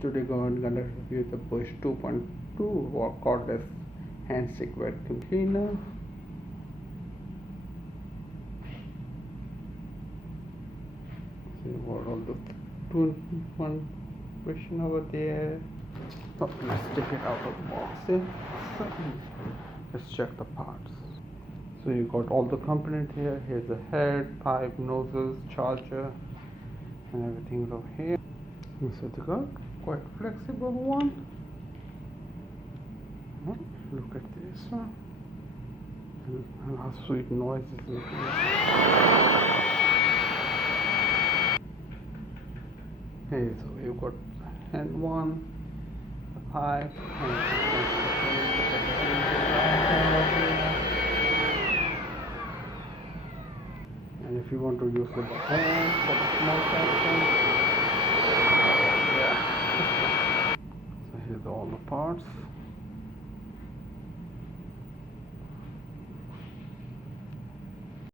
Today I'm gonna review the Bush 2.2 cordless hand stick vacuum cleaner. So you got all the 2-in-1 version over there. So let's take it out of the box here. Let's check the parts. So you got all the component here. Here's the head, pipe, nozzles, charger, and everything is over here. So they got quite flexible one. Look at this one. And how sweet noise is making. Hey, so you got hand one, the pipe, and if you want to use the hand for the small section, yeah. So here's all the parts.